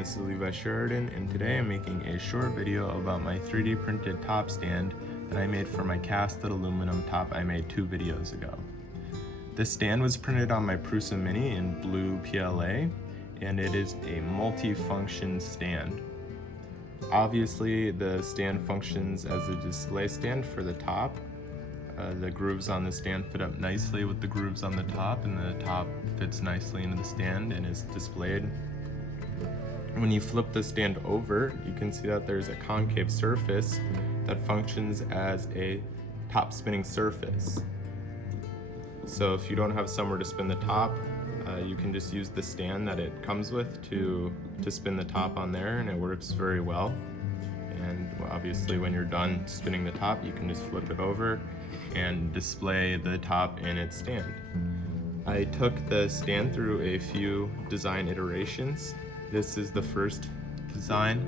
this is Levi Sheridan, and today I'm making a short video about my 3D printed top stand that I made for my casted aluminum top I made 2 videos ago. This stand was printed on my Prusa Mini in blue PLA, and it is a multi-function stand. Obviously, the stand functions as a display stand for the top. The grooves on the stand fit up nicely with the grooves on the top, and the top fits nicely into the stand and is displayed. When you flip the stand over, you can see that there's a concave surface that functions as a top spinning surface. So if you don't have somewhere to spin the top, you can just use the stand that it comes with to spin the top on there, and it works very well. And obviously when you're done spinning the top, you can just flip it over and display the top in its stand. I took the stand through a few design iterations. This is the first design.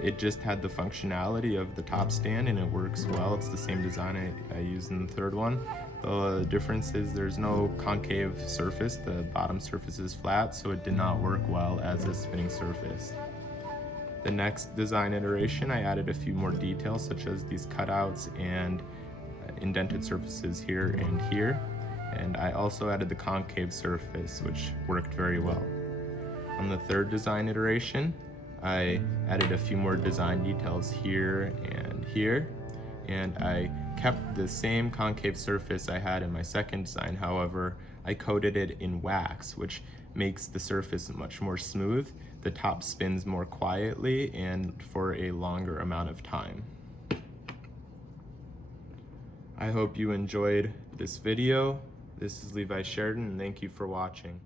It just had the functionality of the top stand and it works well. It's the same design I used in the third one. The difference is there's no concave surface. The bottom surface is flat, so it did not work well as a spinning surface. The next design iteration, I added a few more details such as these cutouts and indented surfaces here and here. And I also added the concave surface, which worked very well. On the third design iteration, I added a few more design details here, and I kept the same concave surface I had in my second design. However, I coated it in wax, which makes the surface much more smooth. The top spins more quietly and for a longer amount of time. I hope you enjoyed this video. This is Levi Sheridan, and thank you for watching.